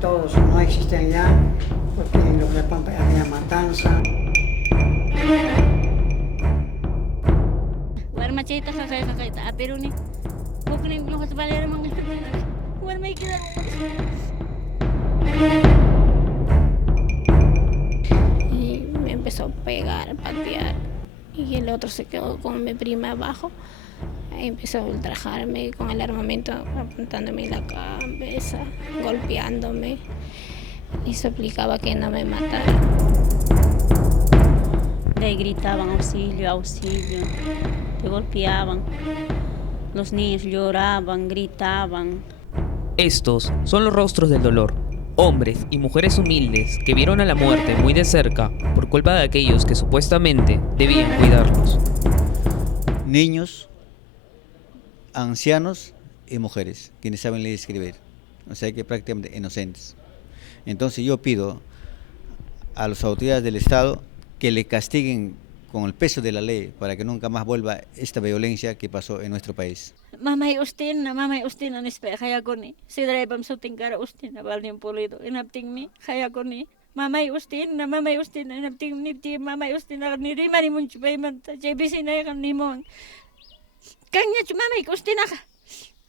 todos no existen ya, porque en los de Pampa había matanza. Warmachita kakay pero ni bukni lo has valer mga warmay kita. Y me empezó a pegar, a patear. Y el otro se quedó con mi prima abajo. Ahí empezó a ultrajarme con el armamento, apuntándome en la cabeza, golpeándome. Y suplicaba que no me matara. De ahí gritaban auxilio, auxilio. Te golpeaban. Los niños lloraban, gritaban. Estos son los rostros del dolor. Hombres y mujeres humildes que vieron a la muerte muy de cerca por culpa de aquellos que supuestamente debían cuidarlos. Niños, ancianos y mujeres, quienes saben leer y escribir, o sea que prácticamente inocentes. Entonces yo pido a las autoridades del Estado que le castiguen con el peso de la ley para que nunca más vuelva esta violencia que pasó en nuestro país. Mamay ustin nispe kaya ko ni. Si draypam suting kara ustin na baldim pulido. Inapting ni kaya ko ni. Mamay ustin inapting ni ti mamay ustin na ni rimani munchbay man ta jebisi na yakan ni mon. Kanya mamay ustin na ka.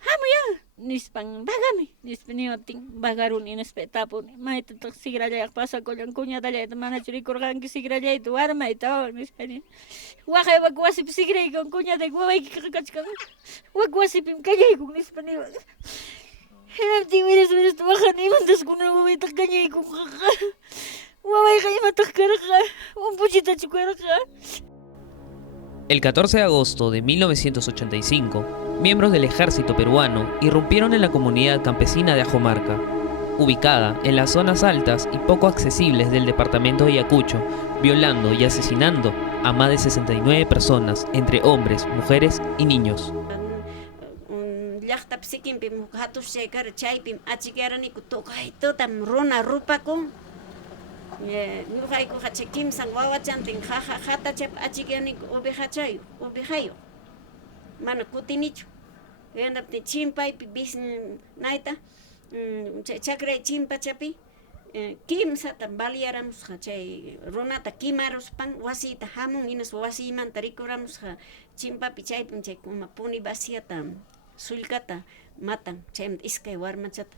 Hamu ya nispang bagami nispenioting bagarun inespe tapon. May tutok sigra jayak pasa ko yang kunya dala ito mana churi kurang sigra jay itu warma ito nispeni. Wakay wagwasip sigra ikong kunya day waway kakachkang. Wagwasip im kanya ikong nispeni. Hinapting winis tuwakan imantas ko na waway takanya ikong kaka. Waway kayo matakara ka. Umpuchita chukwara ka. El 14 de agosto de 1985, miembros del ejército peruano irrumpieron en la comunidad campesina de Ajomarca, ubicada en las zonas altas y poco accesibles del departamento de Ayacucho, violando y asesinando a más de 69 personas, entre hombres, mujeres y niños. Nuhaiku hachekim sang wawachantin hata chep achikianik ubihayo mana kutinichu endapti chimpay bis naita chakray chimpa chapi kimsata baliaramus chay runata kimaruspan wasita hamun inas wasimanta rikuramus chimpapi chaypun chay kuma puni vasiata sullkata matan chaymanta iskay warmachata.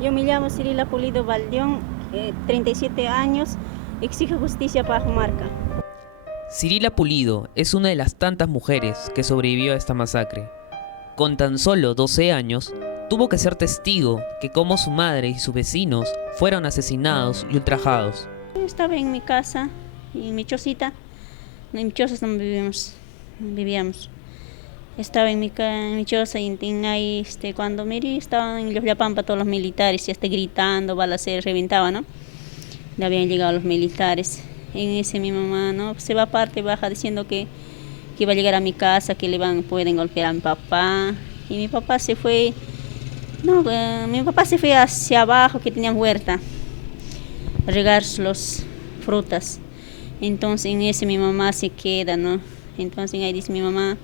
Yo me llamo Cirila Pulido Valdión, 37 años, exijo justicia para Ajomarca. Cirila Pulido es una de las tantas mujeres que sobrevivió a esta masacre. Con tan solo 12 años, tuvo que ser testigo que como su madre y sus vecinos fueron asesinados y ultrajados. Estaba en mi casa, en mi chocita, en mi choza donde vivíamos. Estaba en mi choza y ahí, cuando miré, estaban en los Pampa todos los militares, y gritando, balaceras, reventaba, ¿no? Ya habían llegado los militares. En ese mi mamá, ¿no? Se va aparte, baja diciendo que iba a llegar a mi casa, que pueden golpear a mi papá. Y mi papá se fue, mi papá se fue hacia abajo, que tenían huerta, a regar las frutas. Entonces en ese mi mamá se queda, ¿no? Entonces ahí dice mi mamá,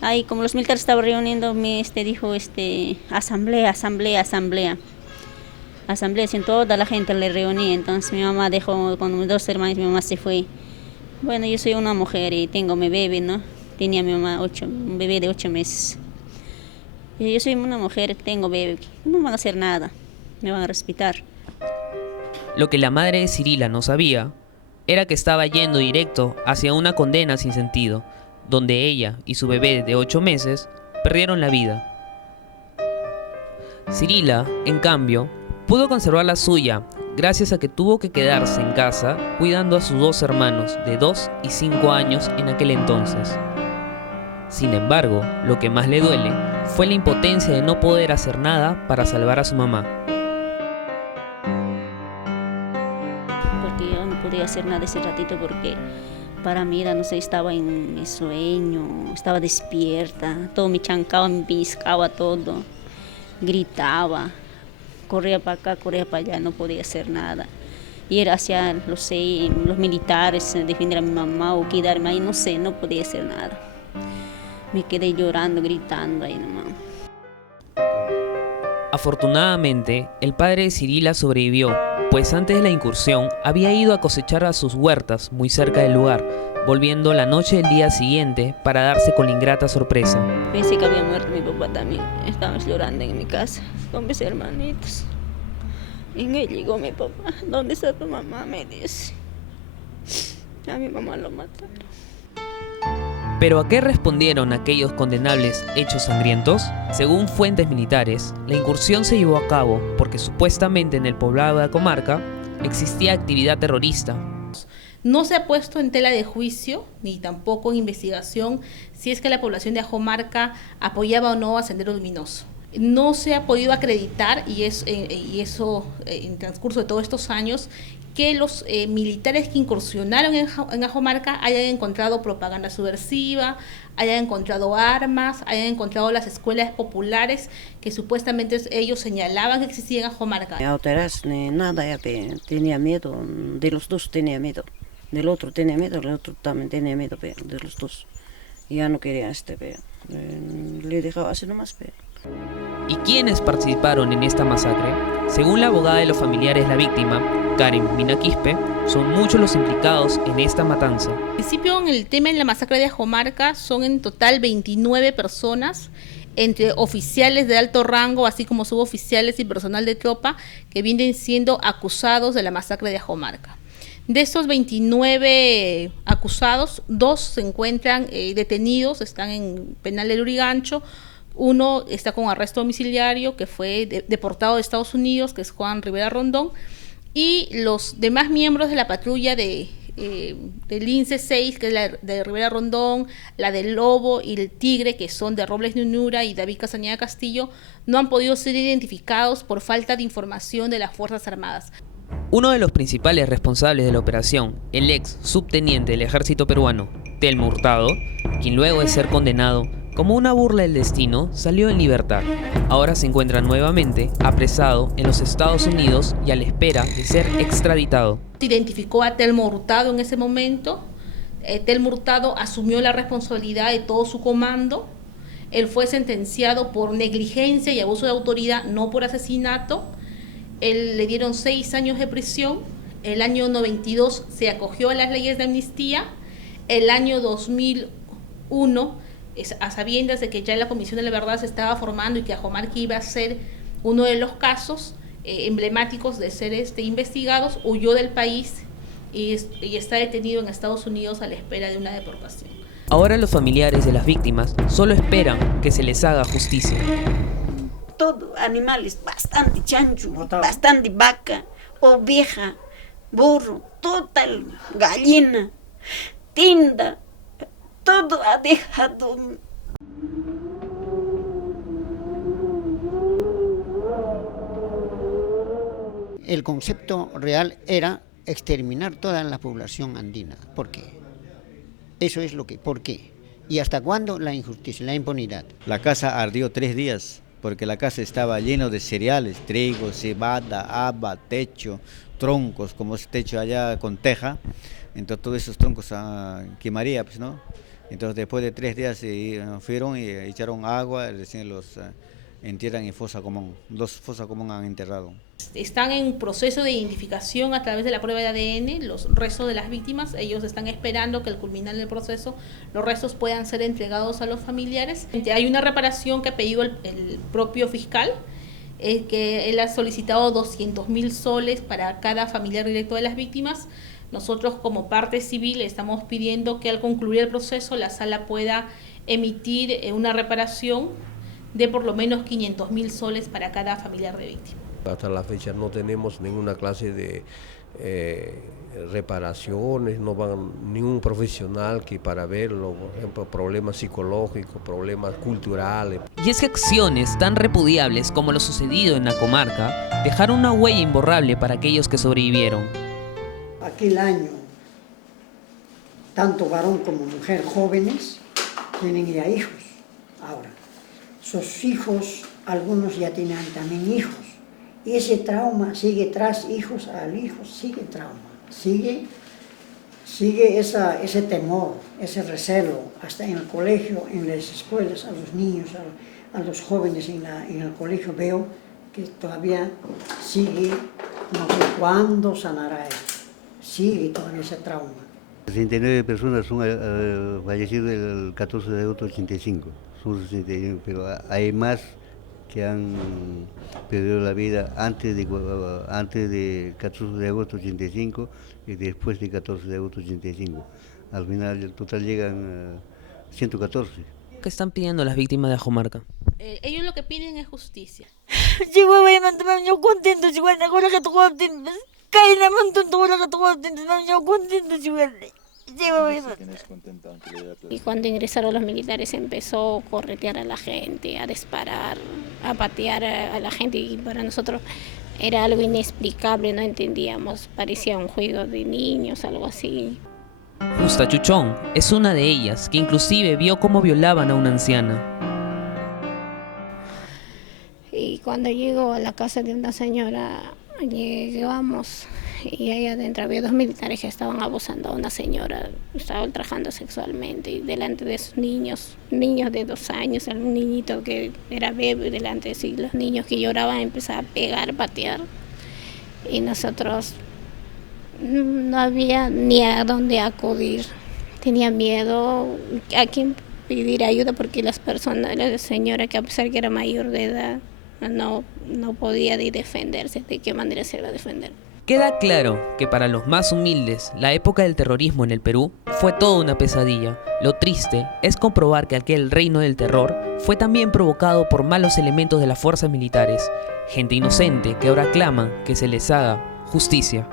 ahí como los militares estaban reuniendo, dijo asamblea, en toda la gente le reunía. Entonces mi mamá dejó con mis 2 hermanos, mi mamá se fue. Bueno, yo soy una mujer y tengo mi bebé, ¿no? Tenía mi mamá un bebé de 8 meses. Y yo soy una mujer, tengo bebé, no van a hacer nada, me van a respetar. Lo que la madre de Cirila no sabía era que estaba yendo directo hacia una condena sin sentido, donde ella y su bebé de 8 meses perdieron la vida. Cirila, en cambio, pudo conservar la suya gracias a que tuvo que quedarse en casa cuidando a sus 2 hermanos de 2 y 5 años en aquel entonces. Sin embargo, lo que más le duele fue la impotencia de no poder hacer nada para salvar a su mamá. Porque yo no podía hacer nada ese ratito porque para mí, no sé, estaba en mi sueño, estaba despierta, todo me chancaba, me piscaba todo, gritaba, corría para acá, corría para allá, no podía hacer nada. Y era hacia, los militares, defender a mi mamá o quedarme ahí, no sé, no podía hacer nada. Me quedé llorando, gritando ahí nomás. Afortunadamente, el padre de Cirila sobrevivió, pues antes de la incursión había ido a cosechar a sus huertas muy cerca del lugar, volviendo la noche del día siguiente para darse con la ingrata sorpresa. Pensé que había muerto mi papá también. Estábamos llorando en mi casa con mis hermanitos. Y en él llegó mi papá. ¿Dónde está tu mamá? Me dice. A mi mamá lo mataron. ¿Pero a qué respondieron aquellos condenables hechos sangrientos? Según fuentes militares, la incursión se llevó a cabo porque supuestamente en el poblado de la comarca existía actividad terrorista. No se ha puesto en tela de juicio, ni tampoco en investigación, si es que la población de Ajomarca apoyaba o no a Sendero Luminoso. No se ha podido acreditar, y eso en el transcurso de todos estos años, que los militares que incursionaron en Ajomarca hayan encontrado propaganda subversiva, hayan encontrado armas, hayan encontrado las escuelas populares que supuestamente ellos señalaban que existían en Ajomarca. Autoras nada, ya tenía miedo, de los dos tenía miedo, del otro tenía miedo, del otro también tenía miedo, de los dos. Ya no quería le dejaba así nomás. ¿Y quiénes participaron en esta masacre? Según la abogada de los familiares de la víctima, Karen Minaquispe, son muchos los implicados en esta matanza. En principio, en el tema de la masacre de Ajomarca, son en total 29 personas, entre oficiales de alto rango, así como suboficiales y personal de tropa, que vienen siendo acusados de la masacre de Ajomarca. De estos 29 acusados, 2 se encuentran detenidos, están en penal de Lurigancho. Uno está con arresto domiciliario, que fue deportado de Estados Unidos, que es Juan Rivera Rondón, y los demás miembros de la patrulla del INCE 6, que es la de Rivera Rondón, la del Lobo y el Tigre, que son de Robles Ñuñura y David Castañeda Castillo, no han podido ser identificados por falta de información de las Fuerzas Armadas. Uno de los principales responsables de la operación, el ex subteniente del ejército peruano, Telmo Hurtado, quien luego de ser condenado como una burla del destino, salió en libertad. Ahora se encuentra nuevamente apresado en los Estados Unidos y a la espera de ser extraditado. Se identificó a Telmo Hurtado en ese momento. Telmo Hurtado asumió la responsabilidad de todo su comando. Él fue sentenciado por negligencia y abuso de autoridad, no por asesinato. Él le dieron 6 años de prisión. El año 92 se acogió a las leyes de amnistía. El año 2001, a sabiendas de que ya la Comisión de la Verdad se estaba formando y que Ajomarca iba a ser uno de los casos emblemáticos de ser investigados, huyó del país y está detenido en Estados Unidos a la espera de una deportación. Ahora los familiares de las víctimas solo esperan que se les haga justicia. Todo, animales, bastante chancho, bastante vaca, oveja, burro, total, gallina, tinda, todo ha dejado. El concepto real era exterminar toda la población andina. ¿Por qué? Eso es lo que, ¿por qué? ¿Y hasta cuándo la injusticia, la impunidad? La casa ardió 3 días porque la casa estaba lleno de cereales, trigo, cebada, haba, techo, troncos, como es techo allá con teja. Entonces todos esos troncos quemaría, pues, ¿no? Entonces después de 3 días fueron y echaron agua, recién los entierran en fosa común. 2 fosas comunes han enterrado. Están en proceso de identificación a través de la prueba de ADN, los restos de las víctimas. Ellos están esperando que al culminar el proceso los restos puedan ser entregados a los familiares. Hay una reparación que ha pedido el propio fiscal, que él ha solicitado 200.000 soles para cada familiar directo de las víctimas. Nosotros como parte civil estamos pidiendo que al concluir el proceso la sala pueda emitir una reparación de por lo menos 500.000 soles para cada familiar de víctima. Hasta la fecha no tenemos ninguna clase de reparaciones, no van ningún profesional que para verlo, por ejemplo, problemas psicológicos, problemas culturales. Y es que acciones tan repudiables como lo sucedido en la comarca dejaron una huella imborrable para aquellos que sobrevivieron. Aquel año, tanto varón como mujer jóvenes tienen ya hijos. Ahora, sus hijos, algunos ya tienen también hijos. Y ese trauma sigue tras hijos al hijo, sigue trauma, sigue ese temor, ese recelo, hasta en el colegio, en las escuelas, a los niños, a los jóvenes en el colegio veo que todavía sigue, no sé cuándo sanará esto, sigue todavía ese trauma. 69 personas son fallecidas el 14 de agosto de 85, son 69, pero hay más que han perdido la vida antes de 14 de agosto de 85 y después de 14 de agosto de 85. Al final el total llegan 114. ¿Qué están pidiendo las víctimas de Ajomarca? Ellos lo que piden es justicia. Yo contento, si bueno, ahora que tú contento, cae la montón, ahora que tú contento, yo contento, si bueno. Y cuando ingresaron los militares empezó a corretear a la gente, a disparar, a patear a la gente, y para nosotros era algo inexplicable, no entendíamos, parecía un juego de niños, algo así. Justa Chuchón es una de ellas, que inclusive vio cómo violaban a una anciana. Y cuando llegó a la casa de una señora, llegamos y ahí adentro había 2 militares que estaban abusando a una señora, estaban ultrajando sexualmente y delante de esos niños de 2 años, algún niñito que era bebé delante de sí, los niños que lloraban empezaban a pegar, patear, y nosotros no había ni a dónde acudir, tenía miedo a quién pedir ayuda porque la señora que a pesar que era mayor de edad no podía ni defenderse, de qué manera se iba a defender. Queda claro que para los más humildes, la época del terrorismo en el Perú fue toda una pesadilla. Lo triste es comprobar que aquel reino del terror fue también provocado por malos elementos de las fuerzas militares, gente inocente que ahora claman que se les haga justicia.